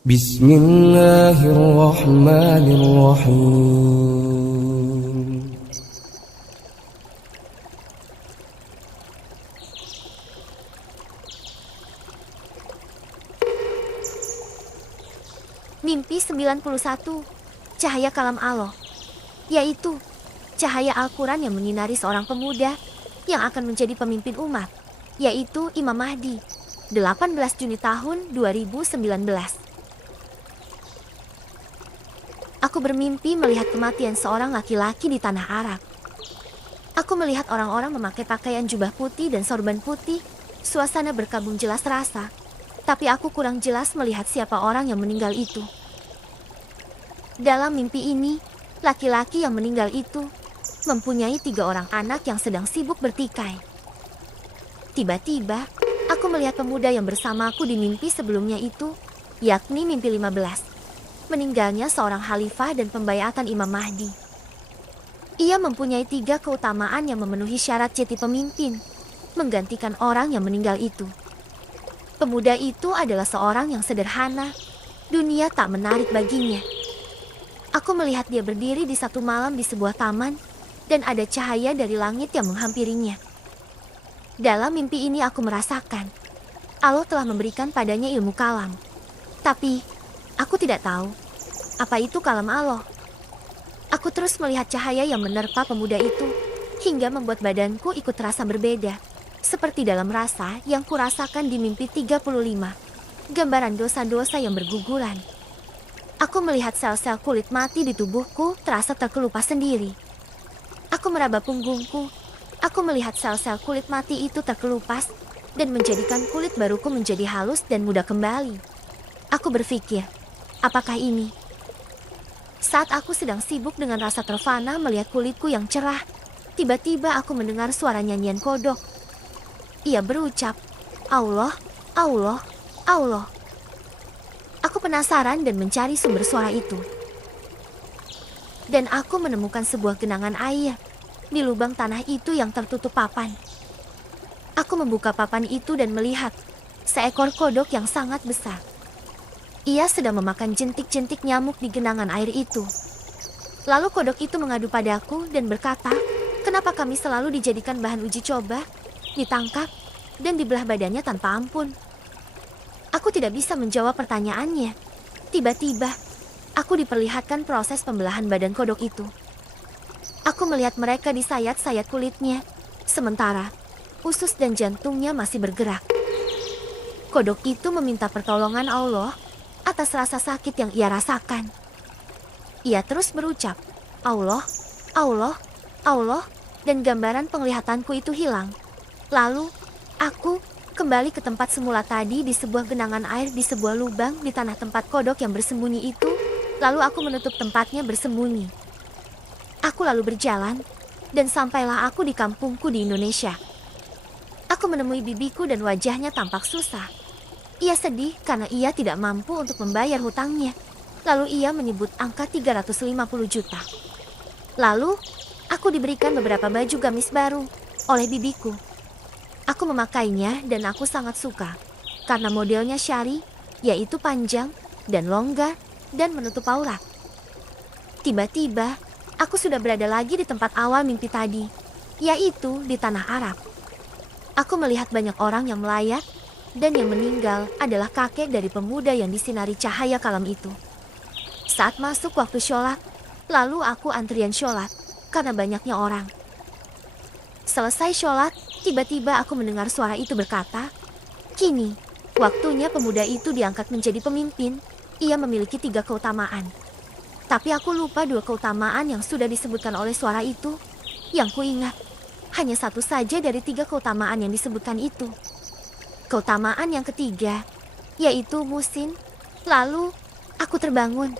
Bismillahirrahmanirrahim. Mimpi 91, cahaya kalam Allah, yaitu cahaya Al-Quran yang menyinari seorang pemuda yang akan menjadi pemimpin umat, yaitu Imam Mahdi, 18 Juni tahun 2019. Aku bermimpi melihat kematian seorang laki-laki di tanah Arab. Aku melihat orang-orang memakai pakaian jubah putih dan sorban putih, suasana berkabung jelas rasa. Tapi aku kurang jelas melihat siapa orang yang meninggal itu. Dalam mimpi ini, laki-laki yang meninggal itu mempunyai 3 orang anak yang sedang sibuk bertikai. Tiba-tiba, aku melihat pemuda yang bersamaku di mimpi sebelumnya itu, yakni mimpi 15. Meninggalnya seorang khalifah dan pembayatan Imam Mahdi. Ia mempunyai 3 keutamaan yang memenuhi syarat jati pemimpin, menggantikan orang yang meninggal itu. Pemuda itu adalah seorang yang sederhana, dunia tak menarik baginya. Aku melihat dia berdiri di satu malam di sebuah taman, dan ada cahaya dari langit yang menghampirinya. Dalam mimpi ini aku merasakan, Allah telah memberikan padanya ilmu kalam. Tapi, aku tidak tahu, apa itu kalam Allah. Aku terus melihat cahaya yang menerpa pemuda itu, hingga membuat badanku ikut terasa berbeda. Seperti dalam rasa yang kurasakan di mimpi 35, gambaran dosa-dosa yang berguguran. Aku melihat sel-sel kulit mati di tubuhku terasa terkelupas sendiri. Aku meraba punggungku, aku melihat sel-sel kulit mati itu terkelupas dan menjadikan kulit baruku menjadi halus dan mudah kembali. Aku berpikir, apakah ini? Saat aku sedang sibuk dengan rasa terfana melihat kulitku yang cerah, tiba-tiba aku mendengar suara nyanyian kodok. Ia berucap, Allah, Allah, Allah. Aku penasaran dan mencari sumber suara itu. Dan aku menemukan sebuah genangan air di lubang tanah itu yang tertutup papan. Aku membuka papan itu dan melihat seekor kodok yang sangat besar. Ia sedang memakan jentik-jentik nyamuk di genangan air itu. Lalu kodok itu mengadu padaku dan berkata, kenapa kami selalu dijadikan bahan uji coba? Ditangkap, dan dibelah badannya tanpa ampun. Aku tidak bisa menjawab pertanyaannya. Tiba-tiba, aku diperlihatkan proses pembelahan badan kodok itu. Aku melihat mereka disayat-sayat kulitnya, sementara usus dan jantungnya masih bergerak. Kodok itu meminta pertolongan Allah atas rasa sakit yang ia rasakan. Ia terus berucap, Allah, Allah, Allah, dan gambaran penglihatanku itu hilang. Lalu, aku kembali ke tempat semula tadi di sebuah genangan air di sebuah lubang di tanah tempat kodok yang bersembunyi itu. Lalu aku menutup tempatnya bersembunyi. Aku lalu berjalan, dan sampailah aku di kampungku di Indonesia. Aku menemui bibiku dan wajahnya tampak susah. Ia sedih karena ia tidak mampu untuk membayar hutangnya. Lalu ia menyebut angka 350 juta. Lalu, aku diberikan beberapa baju gamis baru oleh bibiku. Aku memakainya dan aku sangat suka karena modelnya syari, yaitu panjang dan longgar dan menutup aurat. Tiba-tiba, aku sudah berada lagi di tempat awal mimpi tadi, yaitu di tanah Arab. Aku melihat banyak orang yang melayat dan yang meninggal adalah kakek dari pemuda yang disinari cahaya kalam itu. Saat masuk waktu sholat, lalu aku antrian sholat karena banyaknya orang. Selesai sholat, tiba-tiba aku mendengar suara itu berkata, kini, waktunya pemuda itu diangkat menjadi pemimpin. Ia memiliki 3 keutamaan. Tapi aku lupa 2 keutamaan yang sudah disebutkan oleh suara itu. Yang kuingat, hanya 1 saja dari 3 keutamaan yang disebutkan itu. Keutamaan yang ketiga, yaitu musin. Lalu, aku terbangun.